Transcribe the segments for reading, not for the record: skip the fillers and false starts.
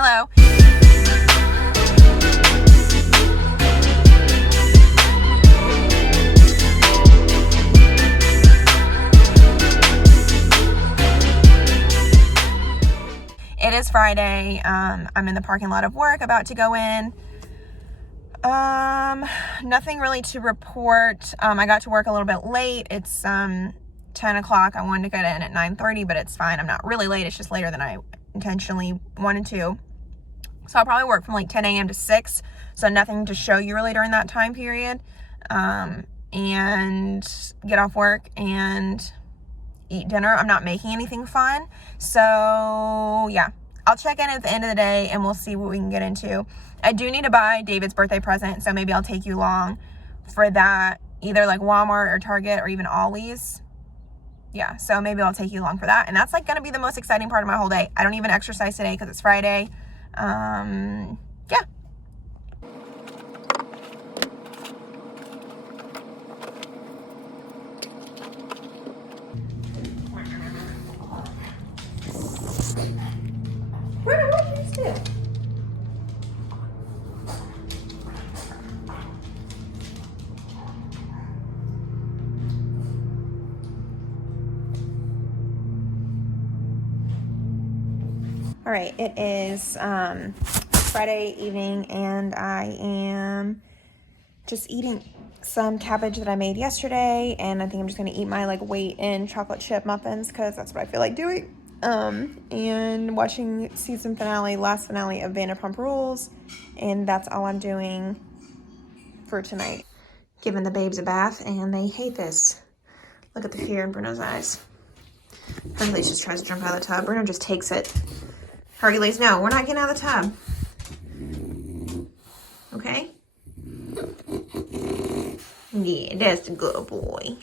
Hello. It is Friday. I'm in the parking lot of work, about to go in. Nothing really to report. I got to work a little bit late. It's 10 o'clock. I wanted to get in at 9:30, but it's fine. I'm not really late. It's just later than I intentionally wanted to. So I'll probably work from like 10 a.m. to 6. So nothing to show you really during that time period. And get off work and eat dinner. I'm not making anything fun. So yeah, I'll check in at the end of the day and we'll see what we can get into. I do need to buy David's birthday present, so maybe I'll take you along for that, either like Walmart or Target or even Ollie's. Yeah, so maybe I'll take you along for that. And that's like gonna be the most exciting part of my whole day. I don't even exercise today because it's Friday. Yeah. Bruno, what did you do? All right, it is Friday evening and I am just eating some cabbage that I made yesterday, and I think I'm just gonna eat my like weight in chocolate chip muffins because that's what I feel like doing. And watching last finale of Vanderpump Rules, and that's all I'm doing for tonight. Giving the babes a bath, and they hate this. Look at the fear in Bruno's eyes. Hercules just tries to jump out of the tub. Bruno just takes it. Hercules, no, we're not getting out of the tub. Okay? Yeah, that's a good boy.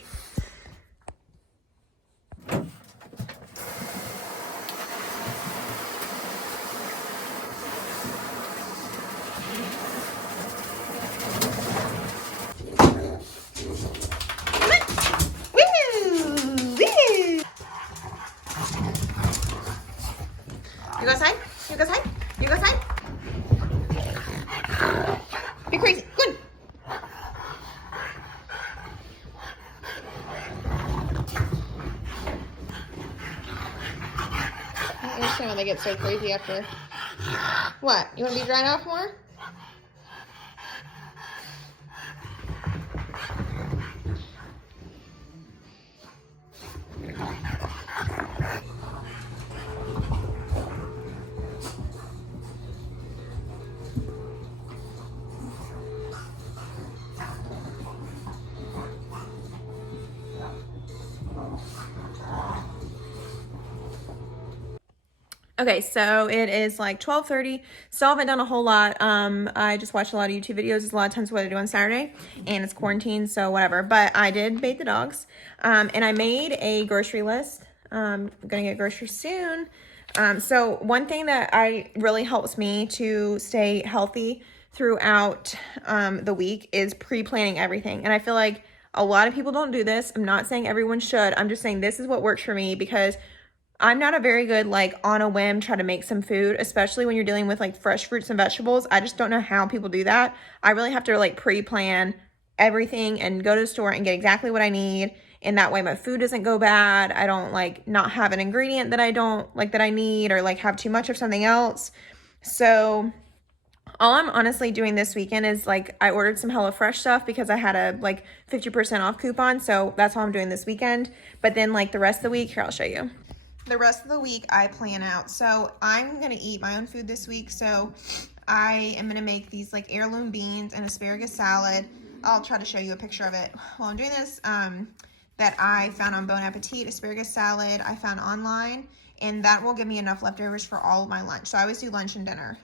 You go outside? You go outside? You go outside? Be crazy. Good. I don't understand why they get so crazy after. What? You want to be dried off more? Okay, so it is like 12:30. Still haven't done a whole lot. I just watched a lot of YouTube videos. It's a lot of times what I do on Saturday, and it's quarantine, so whatever. But I did bathe the dogs, and I made a grocery list. I'm gonna get groceries soon. So one thing that really helps me to stay healthy throughout the week is pre-planning everything. And I feel like a lot of people don't do this. I'm not saying everyone should. I'm just saying this is what works for me, because I'm not a very good, like, on a whim, try to make some food, especially when you're dealing with, like, fresh fruits and vegetables. I just don't know how people do that. I really have to, like, pre-plan everything and go to the store and get exactly what I need. And that way my food doesn't go bad. I don't, like, not have an ingredient that I don't, like, that I need, or, like, have too much of something else. So all I'm honestly doing this weekend is, like, I ordered some HelloFresh stuff because I had a, like, 50% off coupon. So that's all I'm doing this weekend. But then, like, the rest of the week, here, I'll show you. The rest of the week I plan out. So I'm going to eat my own food this week. So I am going to make these like heirloom beans and asparagus salad. I'll try to show you a picture of it while I'm doing this. That I found on Bon Appetit, asparagus salad I found online. And that will give me enough leftovers for all of my lunch. So I always do lunch and dinner.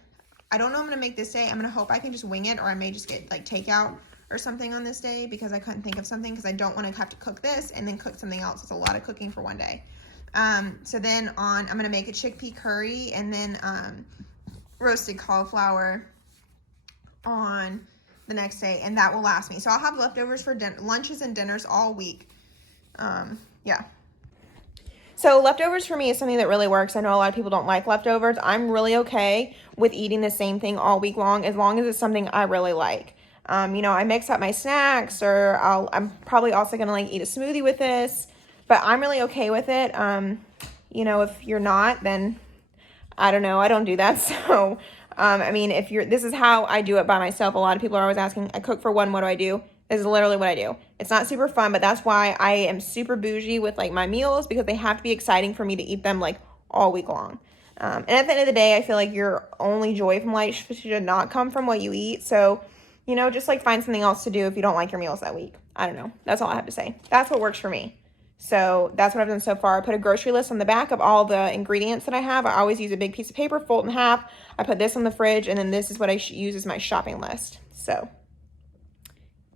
I don't know what I'm going to make this day. I'm going to hope I can just wing it, or I may just get like takeout or something on this day because I couldn't think of something, because I don't want to have to cook this and then cook something else. It's a lot of cooking for one day. So then I'm going to make a chickpea curry and then roasted cauliflower on the next day, and that will last me. So I'll have leftovers for lunches and dinners all week. Yeah. So leftovers for me is something that really works. I know a lot of people don't like leftovers. I'm really okay with eating the same thing all week long as it's something I really like. You know, I mix up my snacks, or I'm probably also gonna like eat a smoothie with this, but I'm really okay with it. You know, if you're not, then I don't know. I don't do that. So, I mean, this is how I do it by myself. A lot of people are always asking, I cook for one, what do I do? This is literally what I do. It's not super fun, but that's why I am super bougie with like my meals, because they have to be exciting for me to eat them like all week long. And at the end of the day, I feel like your only joy from life should not come from what you eat. So, you know, just like find something else to do if you don't like your meals that week. I don't know. That's all I have to say. That's what works for me. So that's what I've done so far. I put a grocery list on the back of all the ingredients that I have. I always use a big piece of paper, fold it in half. I put this on the fridge, and then this is what I use as my shopping list. So,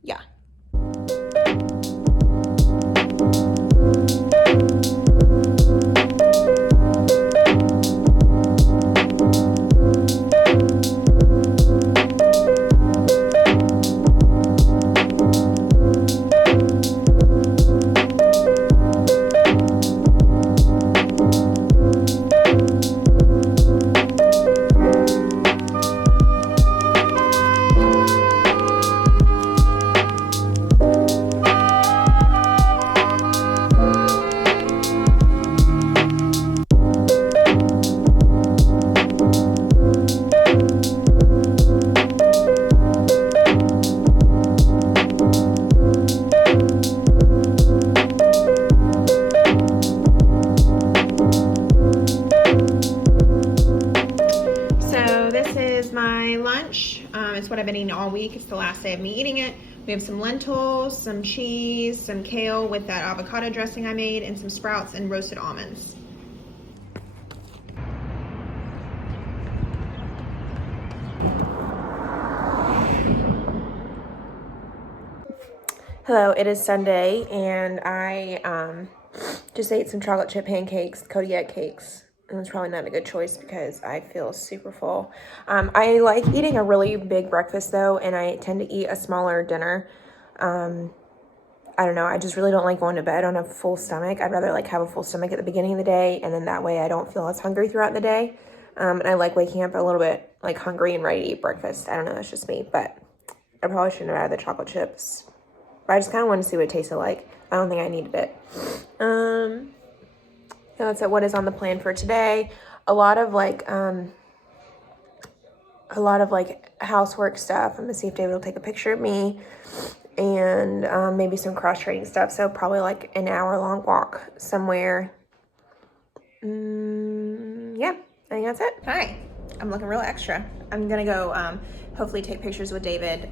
yeah. It's what I've been eating all week. It's the last day of me eating it. We have some lentils, some cheese, some kale with that avocado dressing I made, and some sprouts and roasted almonds. Hello, it is Sunday, and I just ate some chocolate chip pancakes, Kodiak cakes. And it's probably not a good choice because I feel super full. I like eating a really big breakfast though, and I tend to eat a smaller dinner. I don't know, I just really don't like going to bed on a full stomach. I'd rather like have a full stomach at the beginning of the day, and then that way I don't feel as hungry throughout the day. And I like waking up a little bit like hungry and ready to eat breakfast. I don't know, that's just me, but I probably shouldn't have added the chocolate chips. But I just kind of wanted to see what it tasted like. I don't think I needed it. Yeah, that's what is on the plan for today. A lot of housework stuff. I'm gonna see if David will take a picture of me, and maybe some cross-training stuff. So probably like an hour-long walk somewhere. Yeah, I think that's it. Hi, I'm looking real extra. I'm gonna go hopefully take pictures with David in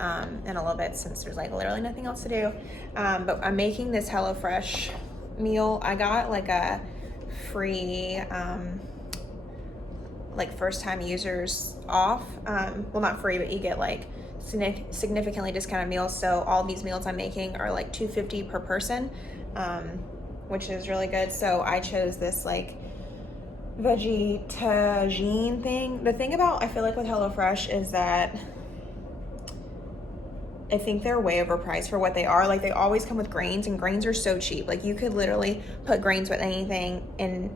a little bit, since there's like literally nothing else to do. But I'm making this HelloFresh meal. I got like a free like first time users off, well, not free, but you get like significantly discounted meals. So all these meals I'm making are like $2.50 per person, which is really good. So I chose this like veggie tagine thing. The thing about, I feel like with HelloFresh is that I think they're way overpriced for what they are. Like, they always come with grains, and grains are so cheap. Like, you could literally put grains with anything, and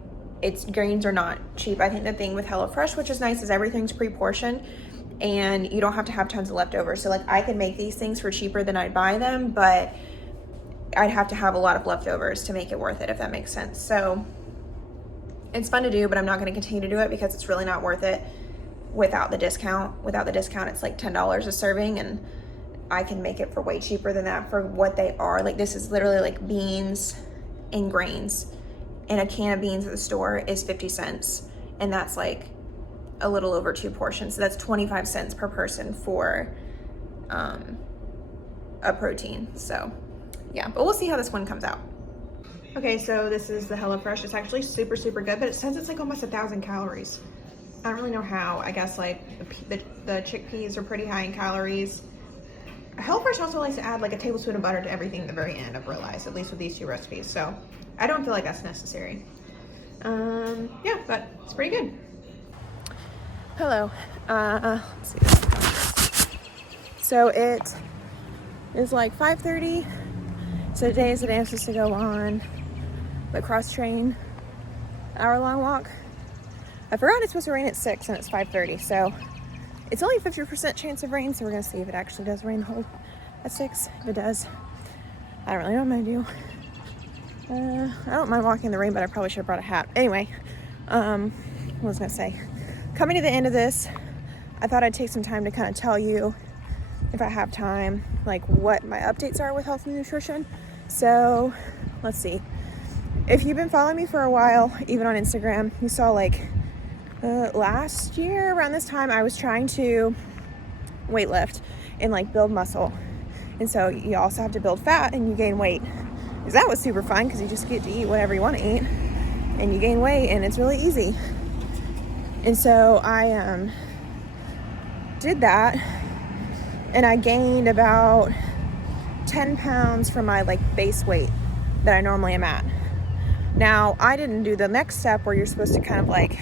grains are not cheap. I think the thing with HelloFresh, which is nice, is everything's pre-portioned, and you don't have to have tons of leftovers. So like, I could make these things for cheaper than I'd buy them, but I'd have to have a lot of leftovers to make it worth it, if that makes sense. So it's fun to do, but I'm not going to continue to do it because it's really not worth it without the discount. Without the discount, it's like $10 a serving, and I can make it for way cheaper than that for what they are. Like, this is literally like beans and grains, and a can of beans at the store is 50 cents, and that's like a little over 2 portions. So that's 25 cents per person for a protein. So yeah, but we'll see how this one comes out. Okay, so this is the HelloFresh. It's actually super, super good, but it says it's like almost 1,000 calories. I don't really know how. I guess like the chickpeas are pretty high in calories. HelloFresh also likes to add like a tablespoon of butter to everything at the very end, I've realized, at least with these 2 recipes. So I don't feel like that's necessary. Yeah, but it's pretty good. Hello. Let's see this. So it is like 5:30. So today is the day I'm supposed to go on the cross train hour-long walk. I forgot it's supposed to rain at 6 and it's 5:30, so it's only 50% chance of rain, so we're gonna see if it actually does rain at 6. If it does, I don't really know what I'm gonna do. I don't mind walking in the rain, but I probably should have brought a hat. Anyway, what was I gonna say? Coming to the end of this, I thought I'd take some time to kind of tell you, if I have time, like what my updates are with health and nutrition. So let's see. If you've been following me for a while, even on Instagram, you saw like last year around this time, I was trying to weightlift and like build muscle. And so you also have to build fat and you gain weight. Because that was super fun because you just get to eat whatever you want to eat and you gain weight and it's really easy. And so I did that and I gained about 10 pounds from my like base weight that I normally am at. Now, I didn't do the next step where you're supposed to kind of like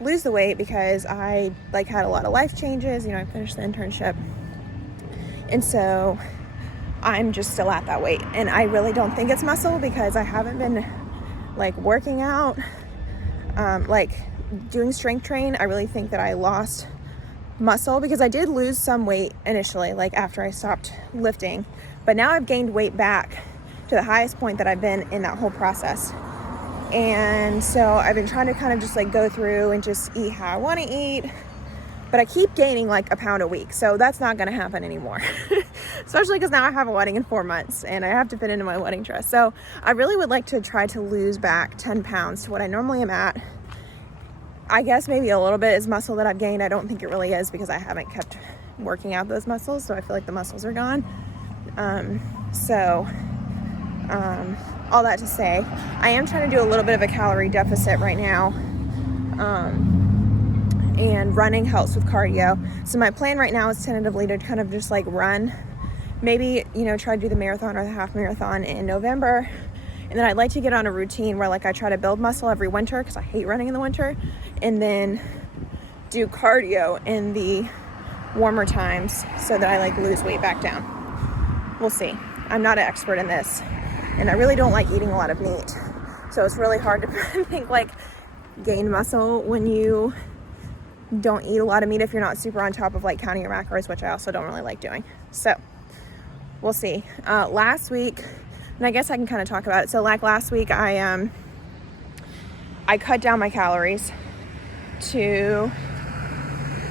lose the weight because I like had a lot of life changes. You know, I finished the internship. And so I'm just still at that weight. And I really don't think it's muscle because I haven't been like working out, like doing strength train. I really think that I lost muscle because I did lose some weight initially, like after I stopped lifting. But now I've gained weight back to the highest point that I've been in that whole process. And so I've been trying to kind of just like go through and just eat how I want to eat. But I keep gaining like a pound a week. So that's not going to happen anymore. Especially because now I have a wedding in 4 months and I have to fit into my wedding dress. So I really would like to try to lose back 10 pounds to what I normally am at. I guess maybe a little bit is muscle that I've gained. I don't think it really is because I haven't kept working out those muscles. So I feel like the muscles are gone. All that to say, I am trying to do a little bit of a calorie deficit right now. And running helps with cardio. So my plan right now is tentatively to kind of just like run. Maybe, you know, try to do the marathon or the half marathon in November. And then I'd like to get on a routine where like I try to build muscle every winter because I hate running in the winter. And then do cardio in the warmer times so that I like lose weight back down. We'll see. I'm not an expert in this. And I really don't like eating a lot of meat. So it's really hard to think like gain muscle when you don't eat a lot of meat if you're not super on top of like counting your macros, which I also don't really like doing. So we'll see. Last week, and I guess I can kind of talk about it. So like last week, I cut down my calories to,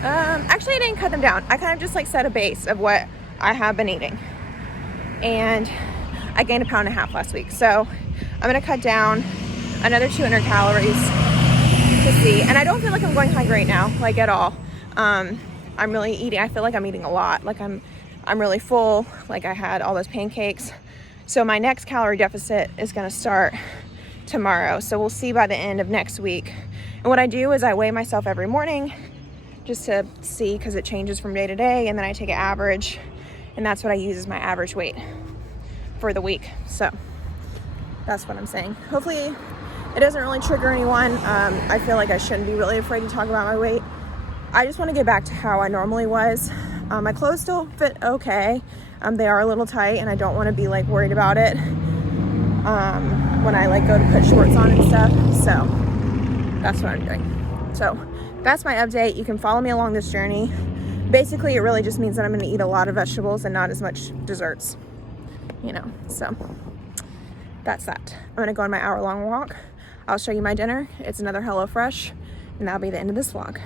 actually I didn't cut them down. I kind of just like set a base of what I have been eating. And I gained 1.5 pounds last week. So I'm going to cut down another 200 calories to see. And I don't feel like I'm going hungry right now, like at all. I'm really eating. I feel like I'm eating a lot. Like I'm really full. Like I had all those pancakes. So my next calorie deficit is going to start tomorrow. So we'll see by the end of next week. And what I do is I weigh myself every morning just to see, because it changes from day to day. And then I take an average, and that's what I use as my average weight for the week. So that's what I'm saying. Hopefully it doesn't really trigger anyone. I feel like I shouldn't be really afraid to talk about my weight. I just want to get back to how I normally was. My clothes still fit okay. They are a little tight and I don't want to be like worried about it when I like go to put shorts on and stuff. So that's what I'm doing. So that's my update. You can follow me along this journey. Basically, it really just means that I'm going to eat a lot of vegetables and not as much desserts, you know, so that's that. I'm going to go on my hour-long walk. I'll show you my dinner. It's another HelloFresh, and that'll be the end of this vlog.